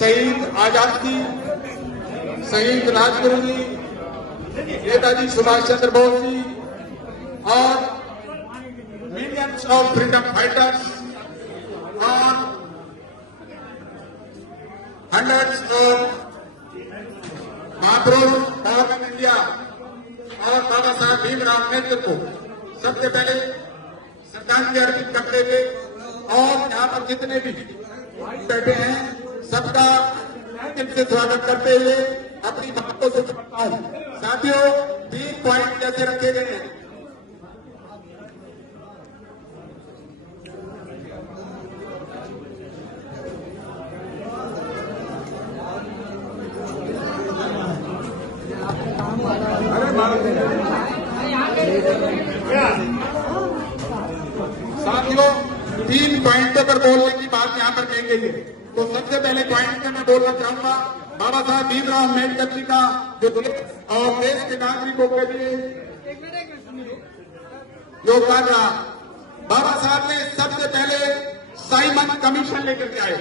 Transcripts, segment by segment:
शहीद आजाद जी, शहीद राजगुरु जी, नेताजी सुभाष चंद्र बोस जी और मिलियंस ऑफ फ्रीडम फाइटर्स और हंड्रेड्स ऑफ महापुरुष गवर्नमेंट इंडिया और बाबा साहब भीमराव अम्बेडकर को सबसे पहले श्रद्धांजलि अर्पित करते हुए और यहाँ पर जितने भी बैठे हैं सबका दिल से स्वागत करते हुए अपनी बातों से करता हूं। साथियों, 3 पॉइंट जैसे रखे गए हैं। साथियों, 3 पॉइंटों पर बोलने की बात यहाँ पर कही गई है। तो सबसे पहले पॉइंट में मैं बोलना चाहूंगा बाबा साहब भीमराव अम्बेडकर जी का जो देश और देश के नागरिकों के लिए योगदान रहा। बाबा साहब ने सबसे पहले साइमन कमीशन लेकर के आए।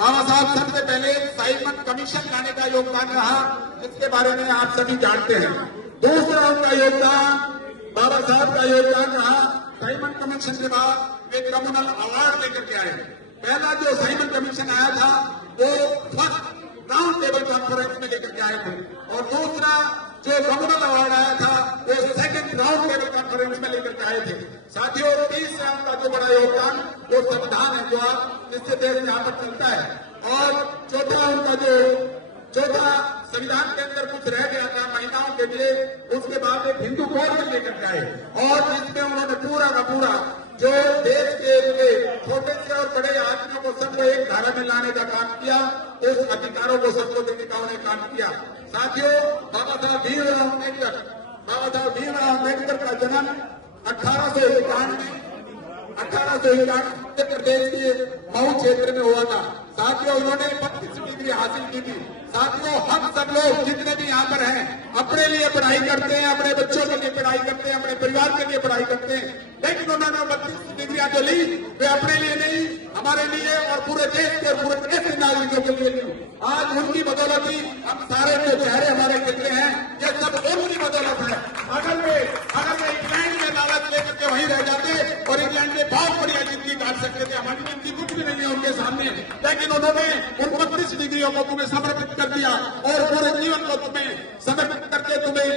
बाबा साहब सबसे पहले साइमन कमीशन लाने का योगदान रहा, इसके बारे में आप सभी जानते हैं। दूसरा उनका योगदान, बाबा साहब का योगदान रहा साइमन कमीशन के बाद वे कम्युनल अवार्ड लेकर के आए। पहला जो साइमन कमीशन आया था वो फर्स्ट राउंड टेबल कॉन्फ्रेंस में लेकर के आए थे और दूसरा जो कम्युनल अवार्ड आया था वो सेकंड राउंड टेबल कॉन्फ्रेंस में लेकर के आए थे। साथियों, तीसरा उनका जो बड़ा योगदान वो संविधान है जो आप जिससे देश यहाँ पर चलता है। और चौथा उनका जो संविधान के अंदर कुछ रह गया था महिलाओं के लिए, उसके बाद एक हिंदू कोड में लेकर के आए और जिसमें उन्होंने पूरा का पूरा जो देश के छोटे से और बड़े आदमियों को सबको एक धारा में लाने का काम किया, उस अधिकारों को सबको देने का उन्हें काम किया। साथियों, बाबा साहब भीमराव अम्बेडकर का जन्म 1891 उत्तर प्रदेश के मऊ क्षेत्र में हुआ था। साथियों, उन्होंने 32 डिग्री हासिल की थी। साथियों, हम सब लोग जितने भी यहाँ पर हैं अपने लिए पढ़ाई करते हैं, अपने बच्चों के लिए पढ़ाई करते हैं, अपने परिवार के लिए पढ़ाई करते हैं, लेकिन उन्होंने 32 डिग्रियां जो ली वे अपने लिए नहीं, हमारे लिए और पूरे देश के और पूरे देश के नागरिकों के लिए ली। आज उनकी बदौलत ही हम सारे जो चेहरे हमारे खिलते हैं, ये सब उनकी बदौलत है। अगर वे इंग्लैंड में लालच लेकर के वहीं रह जाते और इंग्लैंड में बहुत बढ़िया जिंदगी काट सकते थे, हमारी जिंदगी कुछ भी नहीं है उनके सामने, लेकिन उन्होंने उन 32 डिग्रियों को तुम्हें समर्पित कर दिया और पूरे जीवन को तुम्हें समर्पित करके तुम्हें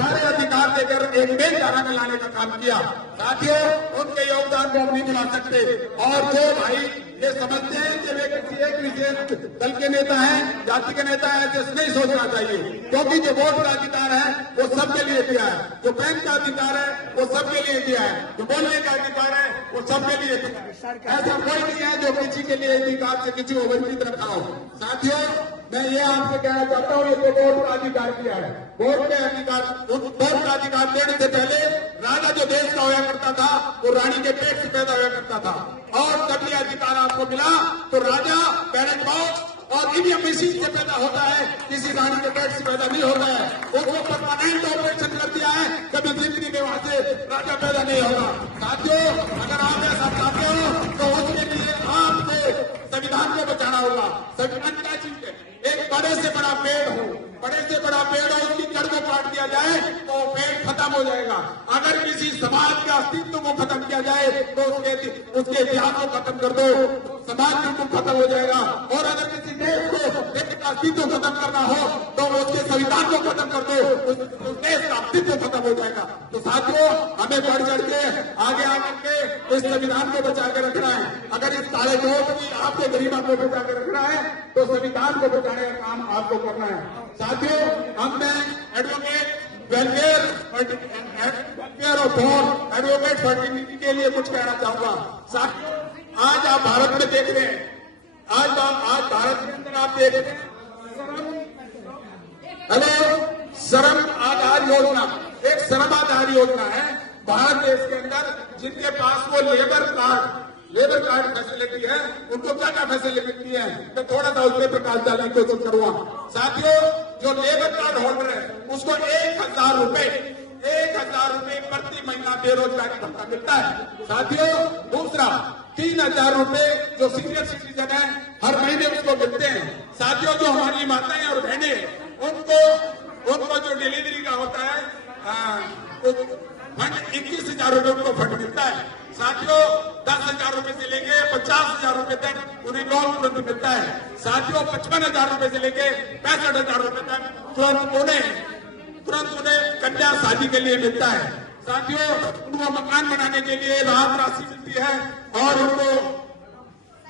सारे अधिकार देकर एक मेल धारा में लाने का काम किया। साथियों, उनके योगदान को हम नहीं भुला सकते। और जो भाई ये समझते हैं कि वे किसी एक विशेष दल के नेता हैं, जाति के नेता हैं, ऐसे नहीं सोचना चाहिए, क्योंकि जो वोट का अधिकार है वो सबके लिए दिया है, जो पैन का अधिकार है वो सबके लिए दिया है, जो बोलने का अधिकार है वो सबके लिए दिया है। ऐसा कोई नहीं है जो किसी के लिए अधिकार से किसी को वंचित रखा हो। साथियों, मैं ये आपसे कहना चाहता हूँ, ये तो वोट का अधिकार दिया है। वोट का अधिकार देने से पहले राजा जो देश का होया करता था वो रानी के पेट से पैदा होया करता था, और जब ये अधिकार आपको मिला तो राजा बैलेट बॉक्स और ईवीएम मशीन से पैदा होता है, किसी रानी के पेट से पैदा नहीं होता है। उसको परमानेंट ऑपरेशन कर दिया है, कभी जिंदगी में वहां से राजा पैदा नहीं होगा। साथियों, अगर आप ऐसा चाहते हो तो उसके लिए आपको संविधान को बचाना होगा। संविधान क्या चीज है? एक बड़े से बड़ा पेड़ हो, उसकी जड़ को काट दिया जाए तो पेड़ खत्म हो जाएगा। अगर किसी समाज के अस्तित्व को खत्म किया जाए तो उसके इतिहास को खत्म कर दो, समाज बिल्कुल खत्म हो जाएगा। और अगर किसी देश को अस्तित्व खत्म करना हो तो उसके संविधान को खत्म कर दो, उस देश का अस्तित्व खत्म हो जाएगा। तो साथियों, हमें बढ़ चढ़ के आगे आकर के इस संविधान को बचा के रखना है। अगर इस काले नोट की आपके गरीबों को बचा के रखना है तो संविधान को बचाने का काम आपको करना है। साथियों, हमने एडवोकेट वेलफेयर फर्टिलिटी के लिए कुछ कहना चाहूंगा। साथियों, आज आप भारत में देख रहे हैं, आज भारत के अंदर आप देख रहे हैं श्रम आधार योजना, एक श्रम आधार योजना है भारत देश के अंदर। जिनके पास वो लेबर कार्ड फैसिलिटी है, उनको क्या क्या फैसिलिटी है, मैं थोड़ा सा उसमें प्रकाश डालने की कोशिश करूंगा। साथियों, जो लेबर कार्ड होल्डर है उसको 1,000 रुपए प्रति महीना बेरोजगारी भत्ता मिलता है। साथियों, दूसरा 3,000 रुपए जो सीनियर सिटीजन है हर महीने पेशेंट्स को मिलते हैं। साथियों, जो हमारी माताएं और बहनें उनको जो डिलीवरी का होता है फंड 21,000 रुपए उनको फंड मिलता है। साथियों, 10,000 रुपए से लेके 50,000 रुपए तक उन्हें लोन तुरंत मिलता है। साथियों, 55,000 रुपए से लेके 65,000 रुपए तक तुरंत उन्हें कन्या शादी के लिए मिलता है। साथियों, उनको मकान बनाने के लिए राहत राशि मिलती है और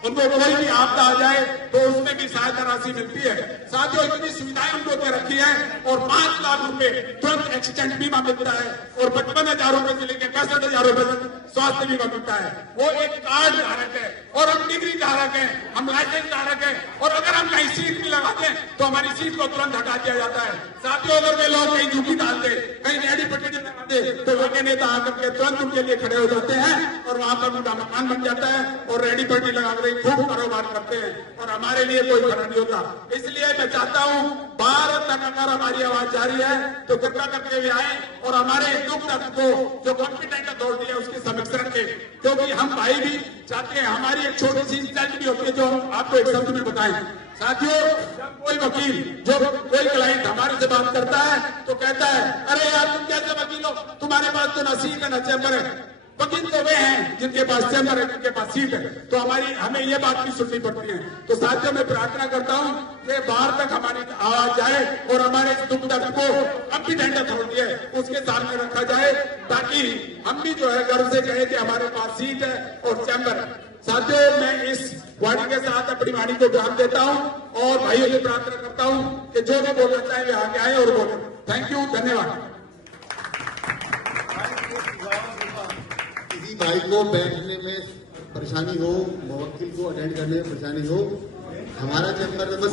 उनको कोई भी आपदा आ जाए तो उसमें भी सहायता राशि मिलती है। साथियों, इतनी सुविधाएं उनको दे रखी है और 5 लाख रुपए तुरंत एक्सीडेंट बीमा मिलता है और 55,000 रुपए से लेकर 65,000 रुपए तक स्वास्थ्य बीमा मिलता है। वो एक कार्ड धारक है और हम डिग्री धारक हैं, हम लाइसेंस धारक हैं और अगर हम कहीं सीट भी लगाते हैं तो हमारी सीट को तुरंत हटा दिया जाता है। साथियों, अगर वे लोग कहीं झुकी डालते, कहीं रेडी पट्टी लगाते तो वे नेता आकर के तुरंत उनके लिए खड़े हो जाते हैं और वहां पर उनका मकान बन जाता है और रेडी पट्टी लगाकर खूब कारोबार करते हैं और हमारे लिए कोई खड़ा नहीं होता। इसलिए मैं चाहता हूं, भारत तक अगर हमारी आवाज जारी है तो कृपया करके भी आए और हमारे दुख दर्द को जो कॉम्पिटेंट अथॉरिटी है उसकी समीक्षा रखें, क्योंकि हम भाई भी चाहते हैं। हमारी एक छोटी सी इंस्टेंट भी होती है जो आपको एक शब्द में बताएं। साथियों, जब कोई वकील जो कोई क्लाइंट हमारे से बात करता है तो कहता है, अरे यार तुम कैसे वकील हो, तुम्हारे पास तो ना सीट है ना चैम्बर है। वकील तो वे हैं जिनके पास चैम्बर है, जिनके पास सीट है। तो हमें ये बात भी सुननी पड़ती है। तो साथियों, मैं प्रार्थना करता हूं कि बाहर तक हमारी आवाज जाए और हमारे दुख दर्द को कॉम्पिटेंट अथॉरिटी है उसके सामने रखा जाए, ताकि हम भी जो है गर्व से कहें कि हमारे पास सीट है और चैम्बर है। साथियों, मैं इस वाणी के साथ अपनी वाणी को ध्यान देता हूं और भाइयों से प्रार्थना करता हूं कि जो भी बोलना चाहे वे आगे आए और बोले। थैंक यू, धन्यवाद। किसी भाई को बैठने में परेशानी हो, मुवक्किल को अटेंड करने में परेशानी हो, हमारा चैम्बर नंबर